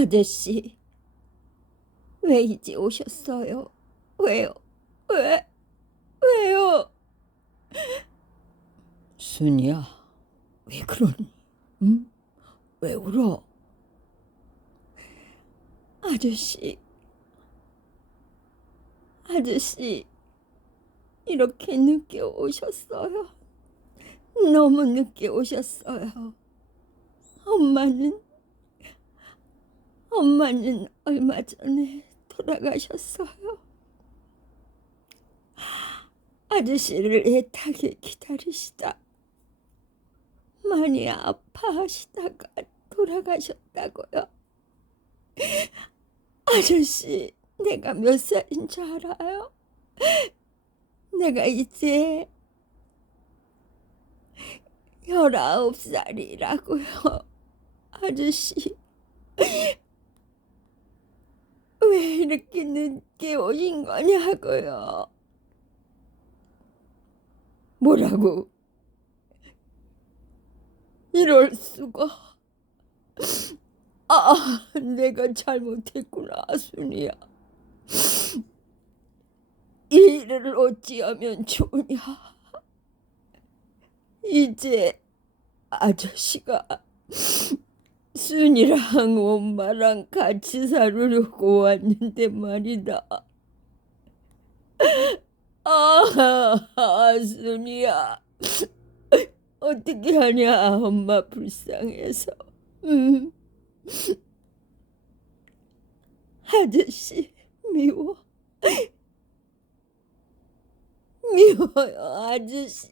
아저씨, 왜 이제 오셨어요? 왜요? 왜? 왜요? 순이야, 왜 그러니? 응? 왜 울어? 아저씨, 아저씨, 이렇게 늦게 오셨어요. 너무 늦게 오셨어요. 엄마는, 엄마는 얼마 전에 돌아가셨어요. 아저씨를 애타게 기다리시다 많이 아파하시다가 돌아가셨다고요. 아저씨, 내가 몇 살인 줄 알아요? 내가 이제 열아홉 살이라고요. 아저씨, 왜 이렇게 늦게 오신 거냐고요. 뭐라고? 이럴 수가. 아, 내가 잘못했구나, 순이야. 이 일을 어찌하면 좋으냐. 이제 아저씨가 순이랑 엄마랑 같이 살으려고 왔는데 말이다. 아, 순이야. 어떻게 하냐, 엄마 불쌍해서. 음. 아저씨, 미워. 미워요, 아저씨.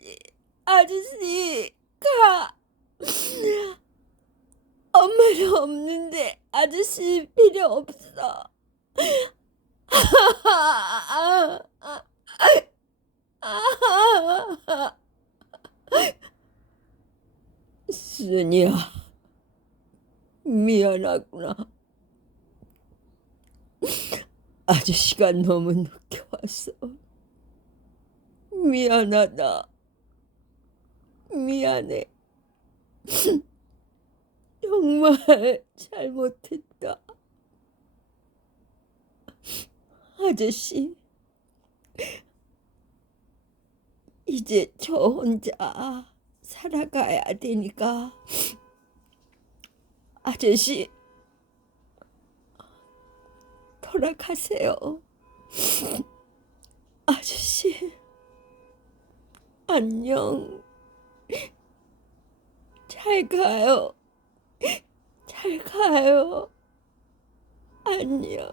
아저씨, 가. 엄마는 없는데 아저씨 필요 없어. 순이야, 미안하구나. 아저씨가 너무 늦게 왔어. 미안하다. 미안해. 정말 잘못했다. 아저씨, 이제 저 혼자 살아가야 되니까 아저씨 돌아가세요. 아저씨, 안녕. 잘 가요. 잘 가요. 안녕.